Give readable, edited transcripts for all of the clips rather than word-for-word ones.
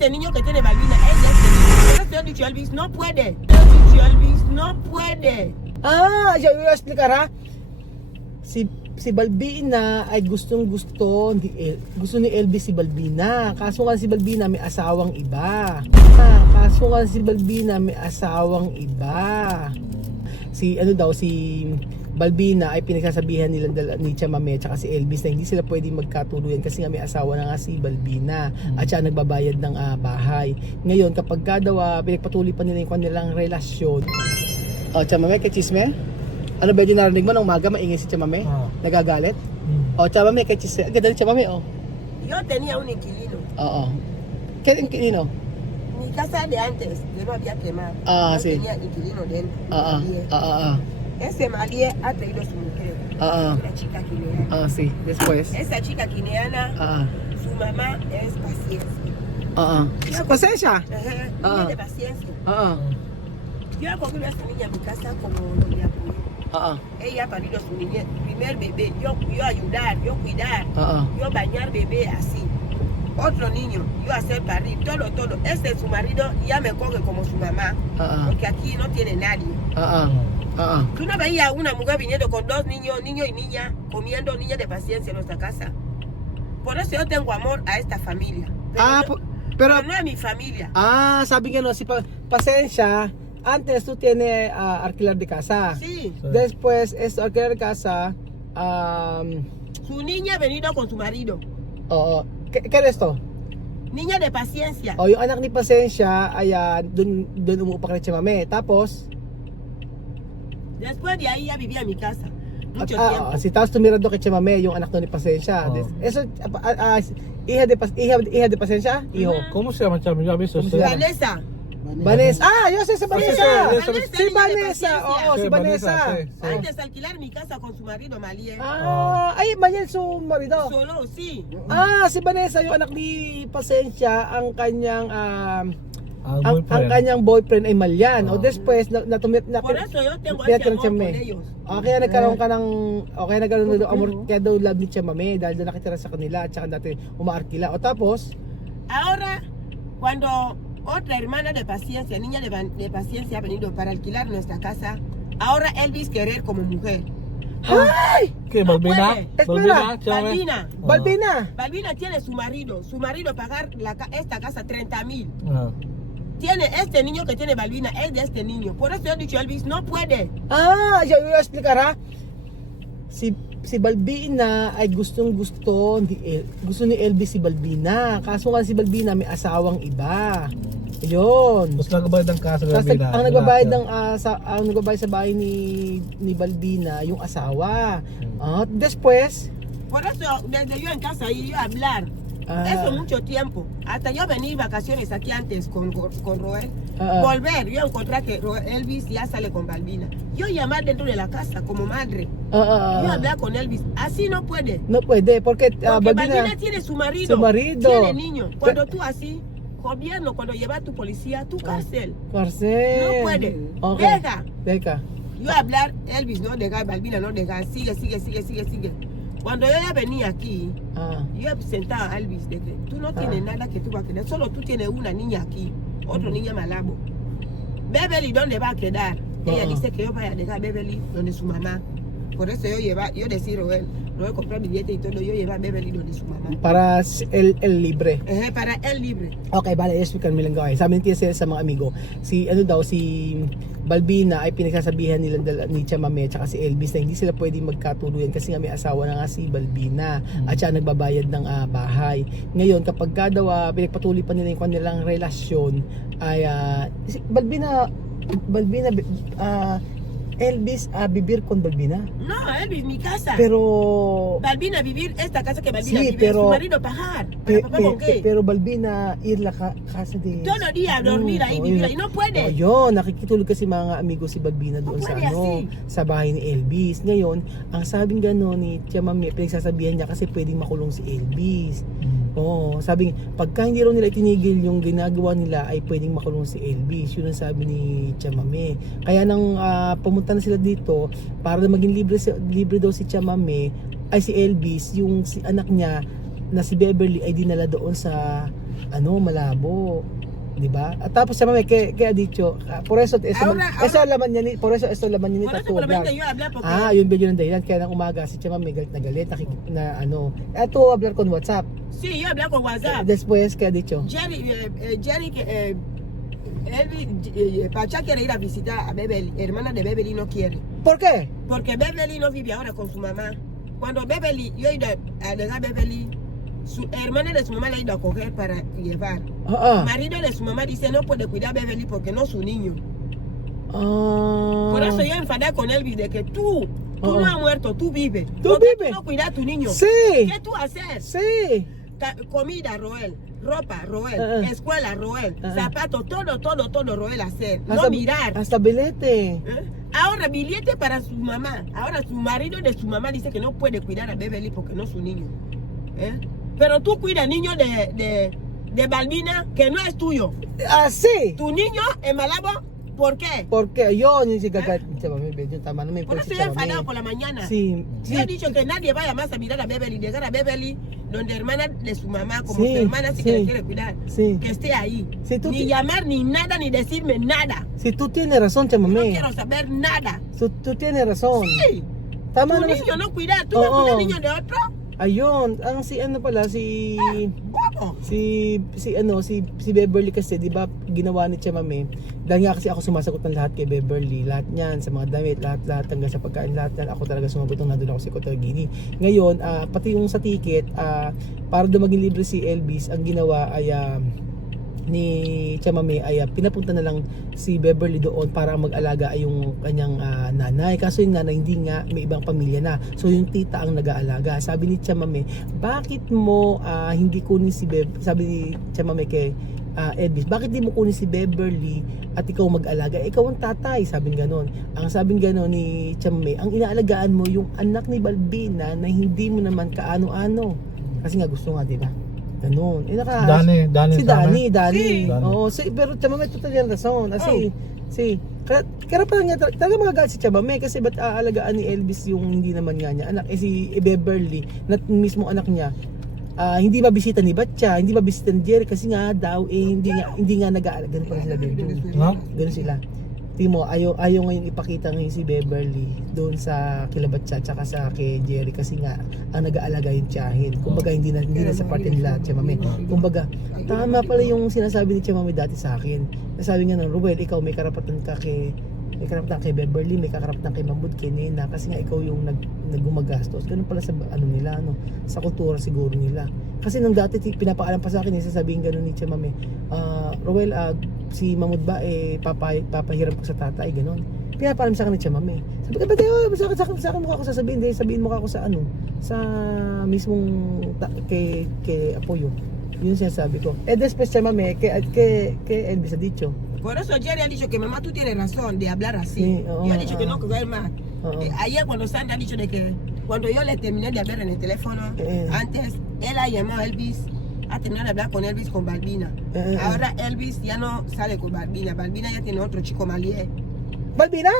Este niño que tiene Balbina es de este niño. Por eso yo he dicho, Elvis no puede. Yo he dicho, Elvis no puede. Siya yung explicar ha. Si Balbina ay gusto ni Elvis si Balbina. Kaso nga si Balbina may asawang iba. Si Balbina ay pinagsasabihan nila ni Chamame at si Elvis na hindi sila pwedeng magkatuluyan kasi nga may asawa na nga si Balbina at siya nagbabayad ng bahay. Ngayon kapag pinagpatuloy pa nila yung kanilang relasyon. Chamame, kay Chisme? Ano ba yung narinig mo nung umaga maingay si Chamame? Nagagalit? Chamame, kay Chisme. Ang ganda ni Chamame, Yo tenía un inquilino. ¿Qué inquilino? Mi casa de antes, yo no había quemado. Yo Sí. tenía inquilino dentro. Ese Malie ha traído su mujer. Una chica guineana. Sí. Después? Esa chica guineana, su mamá es paciencia. Pasensya? Niña de paciencia. Yo he cogido a esta niña en mi casa como lo de apoyo. Ella ha parido su niñez, primer bebé, yo ayudar, yo cuidar, yo bañar bebé así. Otro niño, yo hacer parir, todo. Este es su marido, ya me coge como su mamá, porque aquí no tiene nadie. Tú no veías una mujer viniendo con dos niños, niño y niña, comiendo niña de paciencia en nuestra casa. Por eso yo tengo amor a esta familia. Pero no es mi familia. Sabi nga no, si Pasensya, antes tú tienes alquiler de casa. Sí. Después, alquiler de casa, Su niña ha venido con su marido. ¿Qué es esto? Niña de paciencia. Yung anak ni Pasensya, ayan, dun umupa ka ni Chamame. Tapos, Después de ahí ya vivía en mi casa. Mucho tiempo. si tapos tumira doon kay Chamame, yung anak doon ni Pasensya. Eso, hija de Pasensya? Hijo. ¿Cómo se llama, Chami? Yo aviso. ¿Cómo se llama? Vanessa. Yo sé si Vanessa. Si Vanessa. Si Vanessa. Antes de alquilar mi casa con su marido Malie. Ay, Manuel su marido. Solo, sí. Si Vanessa, yung anak ni Pasensya, ang kanyang ang boyfriend. kanyang boyfriend ay Malyan. O después Por eso yo tengo ese amor con ellos. Kaya nagkaroon ka ng nagkaroon ng amor, kaya daw love ni Chamame dahil doon nakitira sa kanila at saka dati umaarkila. O tapos, Ahora, cuando otra hermana de paciencia, niña de paciencia ha venido para alquilar nuestra casa, ahora Elvis querer como mujer. ¡ay! ¿Qué, No Balbina? puede. Balbina, Chami. Balbina. Balbina! Balbina tiene su marido pagar esta casa 30,000. Tiene este niño que tiene Balbina, es de este niño. Por eso yo he dicho, Elvis no puede. Yo voy a explicar ha. Si Balbina ay gusto ni Elvis si Balbina. Kaso nga si Balbina may asawang iba. Yun. Tapos nagbabayad ng kaso ng Tapos Balbina. ang nagbabayad sa bahay ni Balbina yung asawa. Después, Por eso, desde yo en casa y yo hablar. Eso mucho tiempo. Hasta yo venir vacaciones aquí antes con Roel. Volver, yo encontrar que Elvis ya sale con Balbina. Yo llamar dentro de la casa como madre. Yo hablar con Elvis. Así no puede. no puede porque, Porque Balbina tiene su marido. Tiene niño. Cuando tú así, gobierno, cuando lleva tu policía, tu cárcel. Cárcel. No puede. Okay. Deja. Yo hablar, Elvis no dejar, Balbina no dejar. Sigue. Cuando yo ya venía aquí, yo sentaba a Elvis de que tú no tienes nada que tú vas a quedar, solo tú tienes una niña aquí, otro niña Malabo. Beverly, ¿dónde va a quedar? Ella dice que yo vaya a dejar a Beverly donde su mamá. Por eso yo decía Roel comprar billete y todo, yo llevar a Beverly donde su mamá. Para el libre. Para él libre. Okay, bale, explican mo lang guys. Sabi niya sa mga amigo, si Balbina ay pinagsasabihan nila ni Chamame at si Elvis na hindi sila pwedeng magkatuluyan kasi nga may asawa na nga si Balbina at siya nagbabayad ng bahay. Ngayon kapag pinagpatuloy pa nila yung kanilang relasyon ay Balbina Elvis vivir con Balbina. No, Elvis, mi casa. Pero Balbina vivir esta casa que Balbina vive, pero, su marido pagar. ¿Para papá con qué? Pero Balbina ir la casa de Todo el día dormir ahí, vivir ahí, no puede. Yun, nakikitulog kasi mga amigo si Balbina doon sa sa bahay ni Elvis. Ngayon, ang sabing gano'n ni Tia Mami, pinagsasabihan niya kasi pwedeng makulong si Elvis. Sabi pagka hindi raw nila itinigil yung ginagawa nila ay pwedeng makulong si Elvis. Yun ang sabi ni Tia Mami. Kaya nang pumunta na sila dito para maging libre daw si Tia Mami ay si Elvis, yung si anak niya na si Beverly ay dinala doon sa malabo. 'Di ba? At tapos sa mami kaya dicho, por eso laman niya ni Tattoo Vlog. Yung video ng dahilan kaya nang umaga si Chama may galit na galit na ano. Eto hablar con WhatsApp. Sí, yo hablaba con WhatsApp. Después kaya dicho. Jerry que Pacha quiere ir a visitar a Beverly, hermana de Beverly no quiere. ¿Por qué? Porque Beverly no vive ahora con su mamá. Cuando Beverly, yo he ido a dejar Beverly, su hermana de su mamá la ha ido a coger para llevar. Marido de su mamá dice no puede cuidar a Beverly porque no es su niño. Por eso yo enfadé con Elvis de que tú no has muerto, tú vives. Tú vives. Tú no cuidas a tu niño. Sí. ¿Qué tú haces? Sí. Comida, Roel. Ropa, Roel. Escuela, Roel. Zapatos, todo Roel hacer. No mirar. Hasta billete. Ahora billete para su mamá. Ahora su marido de su mamá dice que no puede cuidar a Beverly porque no es su niño. Pero tú cuidas al niño de Balbina que no es tuyo. Sí. Tu niño en Malabo, ¿por qué? Porque yo ni siquiera Por eso yo he enfadado por la mañana. Sí. Yo he dicho que nadie vaya más a mirar a Beverly, llegar a Beverly, donde hermana de su mamá, como su hermana sí que le quiere cuidar, que esté ahí. Ni llamar, ni nada, ni decirme nada. Si tú tienes razón, Chamamé. No quiero saber nada. Tú tienes razón. Sí. Tama Tu niño no cuidar, tú no cuidas niño de otro. Ayun, ang si Beverly kasi, 'di ba, ginawa ni Chamamé. Dahil nga kasi ako sumasagot ng lahat kay Beverly, lahat niyan sa mga damit, lahat hanggang sa pagkain, lahat yan, ako talaga sumagot nung nandun ako sa Kotagini. Ngayon, pati yung sa ticket, para daw maging libre si Elvis, ang ginawa ay ni Chamamé ay pinapunta na lang si Beverly doon para mag-alaga ay yung kanyang nanay. Kaso yung nanay hindi nga, may ibang pamilya na. So yung tita ang nag-aalaga. Sabi ni Chamamé, bakit mo hindi kunin si sabi ni Chamamé kay Elvis, bakit di mo kunin si Beverly at ikaw mag-alaga? Ikaw ang tatay, sabing ganon. Ang sabing ganon ni Chamamé, ang inaalagaan mo yung anak ni Balbina na hindi mo naman kaano-ano. Kasi nga gusto nga, di ba? Ganun. Dani. Si Dani. Oo, pero Chamamé total yan rason. Karapan niya talaga magagalit si Chamamé kasi ba't aalagaan ni Elvis yung hindi naman nga niya anak. Si Beverly, na mismo anak niya, hindi mabisita ni Batya, hindi mabisita ni Jerry kasi nga daw hindi nga nag-aalaga. Ganun pala sila Beverly. Ganun sila. Tingnan mo, ayaw ngayon ipakita ngayon si Beverly doon sa kila Batya tsaka sa kay Jerry kasi nga ang nag-aalaga yung tiyahin. Kumbaga hindi na sa parte nila Chamamé. Kumbaga tama pala yung sinasabi ni Chamamé dati sa akin. Nasabi niya ng Ruel, ikaw may karapatan kay Beverly, may karapatan kay Mahmoud, kay Nena kasi nga ikaw yung naggumagastos. Ganun pala sa nila sa kultura siguro nila. Kasi nung dati pinapaalam pa sa akin, sasabihin ganun ni Chamamé, Ruel, si Mahmoud ba papahiram ko sa tatay, ganun. Pinapaalam sa akin ni Chamamé. Sabi ko, ba't sa akin mo ako sasabihin? Sabihin mo ako sa sa mismong kay Apoyo. Yun sinasabi ko. Después Chamamé, kay Elvis ha dicho. Por eso Jerry ha dicho que mamá tú tienes razón de hablar así. Sí, yo he dicho que no coger más. Ayer cuando Sandra ha dicho de que cuando yo le terminé de hablar en el teléfono, antes él ha llamado a Elvis, ha terminado de hablar con Elvis con Balbina. Ahora Elvis ya no sale con Balbina. Balbina ya tiene otro chico malié. ¿Balbina?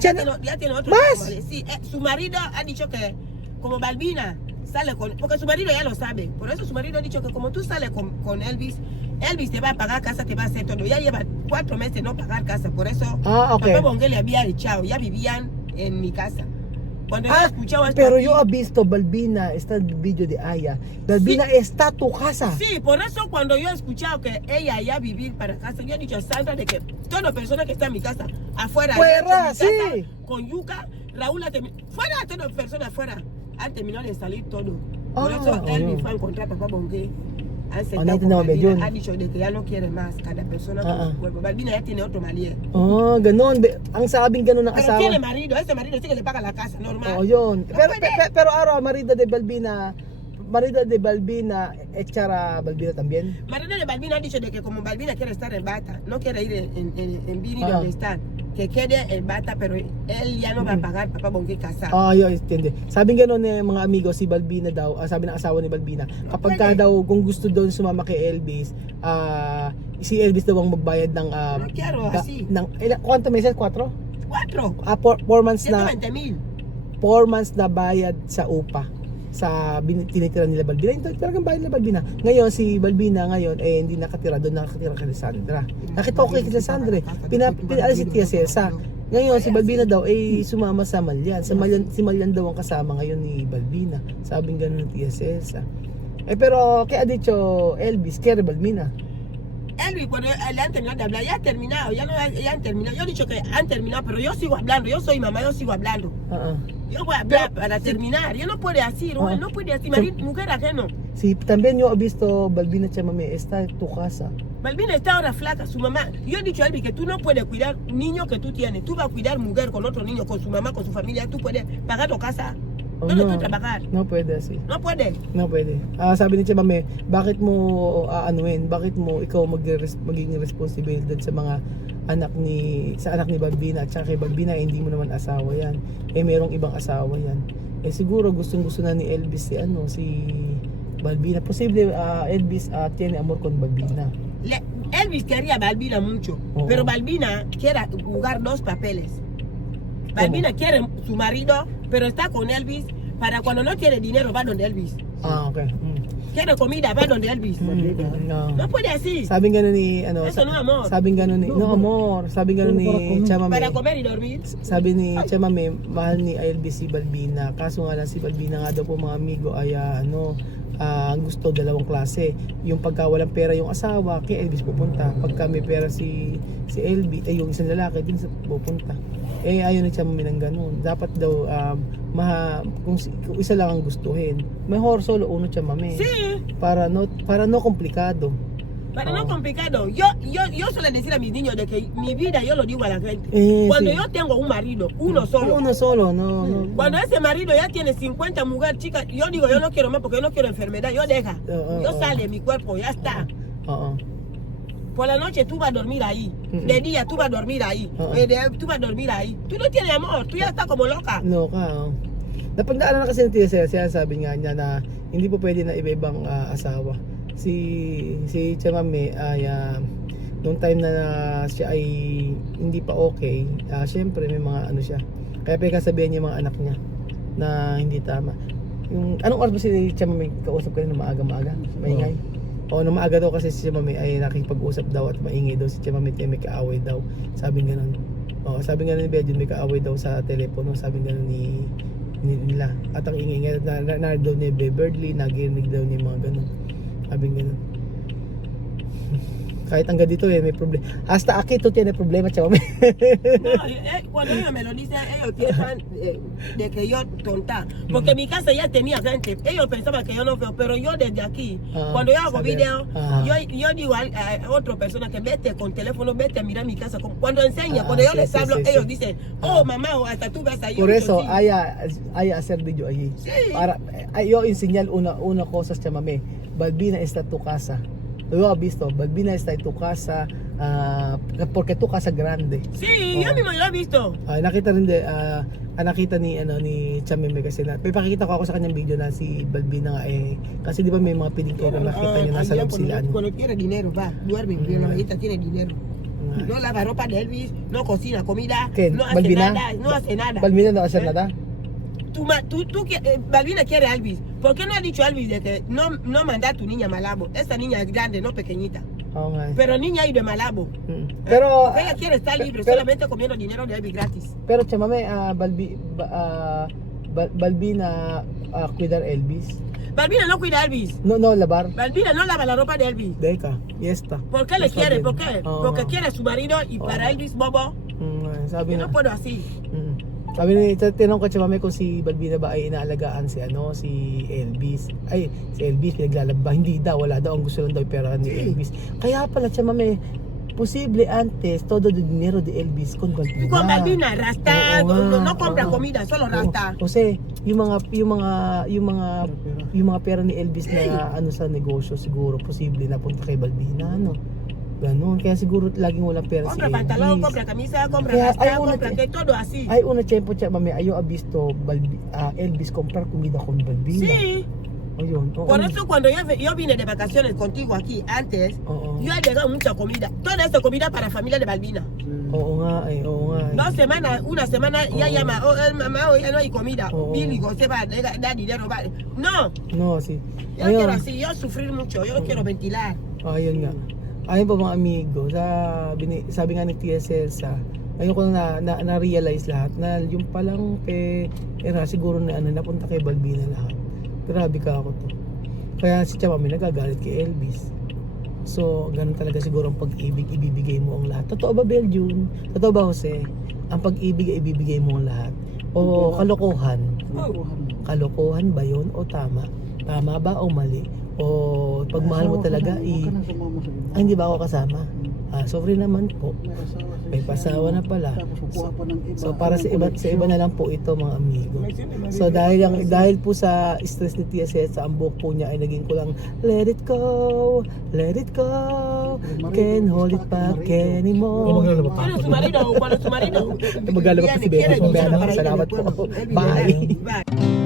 Ya tiene otro ¿Más? chico malié. Sí, su marido ha dicho que como Balbina sale con... Porque su marido ya lo sabe. Por eso su marido ha dicho que como tú sales con Elvis, Elvis te va a pagar casa, te va a hacer todo. Ya lleva 4 meses no pagar casa. Por eso Papá Bongue le había echado. Ya vivían en mi casa. Cuando yo escuchaba esto pero aquí, yo he visto Balbina, está el video de Aya. Balbina está tu casa. Sí, por eso cuando yo he escuchado que ella ya vivir para casa, yo he dicho a Sandra de que todas las personas que están en mi casa, afuera, fuera, sí, casa, con Yuka, Raúl, fuera, todas las personas afuera, han terminado de salir todo. Por eso él fue a encontrar a Papá Bongue. Han sentado con Balbina, ha dicho de que ya no quiere más, cada persona con su cuerpo. Balbina ya tiene otro marido. Ganon. Ang sabing ganon ng Pero asawa. tiene marido, ese marido sí que le paga la casa, normal. Yun. Pero marido de Balbina, echara Balbina también. Marido de Balbina ha dicho de que como Balbina quiere estar en Bata, no quiere ir en Bini donde están, que quede en Bata, pero él ya no va a pagar Papá Bongue casa. Yun, intindi. Sabing gano'n mga amigo, si Balbina daw, sabi ng asawa ni Balbina, kapag ka daw, kung gusto daw sumama kay Elvis, si Elvis daw ang magbayad ng, no quiero así. ¿Cuánto meses? 4? 4. 4 months na. 120,000. 4 months na bayad sa upa. sa tinitira nila Balbina. Ito talagang bahay nila Balbina. Ngayon si Balbina ngayon hindi nakatira doon, nakatira kay Sandra. Nakita ko kay Sandra, pinalis si Tia Cesa. Ngayon si Balbina daw sumama sa Malyan. Si Malyan daw ang kasama ngayon ni Balbina. Sabing gano'n ng Tia Cesa. Pero kaya dicho Elvis, kaya Balbina. Elvis, cuando le han terminado de hablar, ya han terminado. Yo he dicho que han terminado, pero yo sigo hablando. Yo soy mamá, yo sigo hablando. Yo voy a hablar para terminar. Yo no puede así, no puede así. Mujer ajeno. Sí, también yo he visto Balbina Chamamé, está en tu casa. Balbina está ahora flaca, su mamá. Yo he dicho a Elvis que tú no puedes cuidar niño que tú tienes. Tú vas a cuidar mujer con otro niño, con su mamá, con su familia. Tú puedes pagar tu casa. ¿Dónde tú trabajar? No puede así. No puede. No puede. Sabi ni Chamamé, bakit mo bakit mo ikaw magiging responsibilidad sa mga anak ni Balbina at saka kay Balbina hindi mo naman asawa yan. Merong ibang asawa yan. Siguro gustong-gusto na ni Elvis si Balbina. Posible Elvis tiene amor con Balbina. Elvis quería a Balbina mucho, pero Balbina quiere jugar dos papeles. Balbina quiere su marido, pero está con Elvis para cuando no tiene dinero va donde Elvis. Okay. Quiere comida va donde Elvis. No puede así. Sabing gano'n ni Eso no es amor. Sabing gano'n ni amor. Sabing gano'n ni Chamamé. Para comer y dormir. Sabi ni Chamamé, mahal ni Elvis si Balbina. Kaso nga lang si Balbina nga daw po mga amigo ay gusto dalawang klase. Yung pagka walang pera yung asawa, kay Elvis pupunta. Pagka may pera si Elvis, yung isang lalaki din sa pupunta. Ayaw ni Chamamé ng ganun. Dapat daw kung isa lang ang gustuhin. Mejor solo uno Chamamé. Sí. Para no complicado. Para no complicado. Yo suelo decir a mis niños de que mi vida yo lo digo a la gente. Cuando yo tengo un marido, uno solo. Uno solo, no. Cuando ese marido ya tiene 50 mujeres, chicas, yo digo yo no quiero más porque yo no quiero enfermedad. Yo deja. Yo sale de mi cuerpo, ya está. Por la noche tú vas a dormir ahí. De día tú vas a dormir ahí. Tú vas a dormir ahí. Tú no tienes amor. Tú ya estás como loca. Loka. Napagdaanan na kasi ng Tia Cesa, sabi nga niya na hindi po pwede na iba-ibang asawa. Si Chamamé ay nung time na siya ay hindi pa okay, syempre may mga siya. Kaya pinagsasabihan niya mga anak niya na hindi tama. Yung anong oras ba si Chamamé kausap kayo na maaga-maaga? Maingay. Na maaga daw kasi si Chamamé ay nakikipag-usap daw at maingay daw si Chamamé, may kaaway daw. Sabi nga nun. Sabi nga nun ni Bedjun, may kaaway daw sa telepono. Sabi nga nun nila. At ang ingay na daw ni Beverly, naginig daw niya mga ganun. Sabi nga nun. Kahit hanggang dito may problema. Hasta aquí tú tienes problema, Chamamé. No, cuando ellos me lo dicen, ellos piensan de que yo tonta. Porque en mi casa ya tenía gente. Ellos pensaban que yo no veo, pero yo desde aquí, cuando yo hago video, yo digo a otra persona que vete con teléfono, vete a mirar mi casa. Cuando enseña, cuando yo les hablo, ellos dicen, mamá, o hasta tú ves ahí. Por eso, hay hacer video allí. Sí. Para yo enseñar una cosa, Chamamé. Balbina está en tu casa. Lo he visto, Balbina está en tu casa porque tu casa grande. Sí, yo mismo lo he visto. Nakita rin nakita ni Chamamé kasi may pakikita ko ako sa kanyang video na si Balbina nga kasi di ba may mga pelikula na nakita niya nasa loob sila. Cuando quiere dinero va, duerme, pero la mañita tiene dinero. No lava ropa de Elvis, no cocina comida, no hace Balbina? nada, no hace nada. Balbina no hace nada? Balbina quiere a Elvis. ¿Por qué no ha dicho a Elvis de que no manda a tu niña a Malabo? Esta niña es grande, no pequeñita. Okay. Pero niña ha ido a Malabo. Pero ella quiere estar libre, solamente comiendo dinero de Elvis gratis. Pero Chamamé, Balbina cuidar Elvis. Balbina no cuida a Elvis. No lavar. Balbina no lava la ropa de Elvis. Deca, y esta. ¿Por qué le quiere? ¿Por qué? Porque quiere a su marido y para Elvis bobo. Sabi no puedo así. Sabi ni tinanong ko Chamamé kung si Balbina ba ay inaalagaan si Elvis. Si Elvis pinaglalaba. Hindi daw, wala daw, ang gusto lang daw pera ni Elvis. Kaya pala Chamamé, posible antes todo el dinero de Elvis con Balbina. Con Balbina, rasta, no compra comida, solo rasta. Kasi yung mga pera ni Elvis na sa negosyo siguro posible napunta kay Balbina, Ganon, kaya siguro laging walang pera si Elvis. Compra pantalón, compra camisa, compra rasta, compra que todo así. Hay una tiempo, Chamamé, yo he visto Elvis comprar comida con Balbina. Sí. Por eso cuando yo vine de vacaciones contigo aquí antes, yo he llegado mucha comida. Toda esta comida para la familia de Balbina. Oo nga eh. Una semana, ya llama, mamá, ya no hay comida. Oo. Billy, se va, da dinero, va. No, No, si. yo quiero así, yo sufrir mucho, yo quiero ventilar. Ayun nga. Ayun pa mga amigo, sabi nga ni Tia Celsa, ayun ko na-realize lahat na yung palang era siguro na napunta kay Balbina lahat. Grabe ka ako to. Kaya si Tia Mami nagagalit kay Elvis. So, ganun talaga siguro ang pag-ibig, ibibigay mo ang lahat. Totoo ba, Beljun? Totoo ba, Jose? Ang pag-ibig, ibibigay mo ang lahat? O kalokohan? Kalokohan ba yun o tama? Tama ba o mali? O pagmahal mo talaga, hindi ba ako kasama? Sorry naman po. May pasawa na pala. So para sa iba na lang po ito mga amigo. So dahil po sa stress ni Tia Celsa, ang buhok po niya ay naging kulang. Let it go, can't hold it back anymore. Bueno, su marido, Maglalabas po si Bebe. Salamat po. Bye. Bye.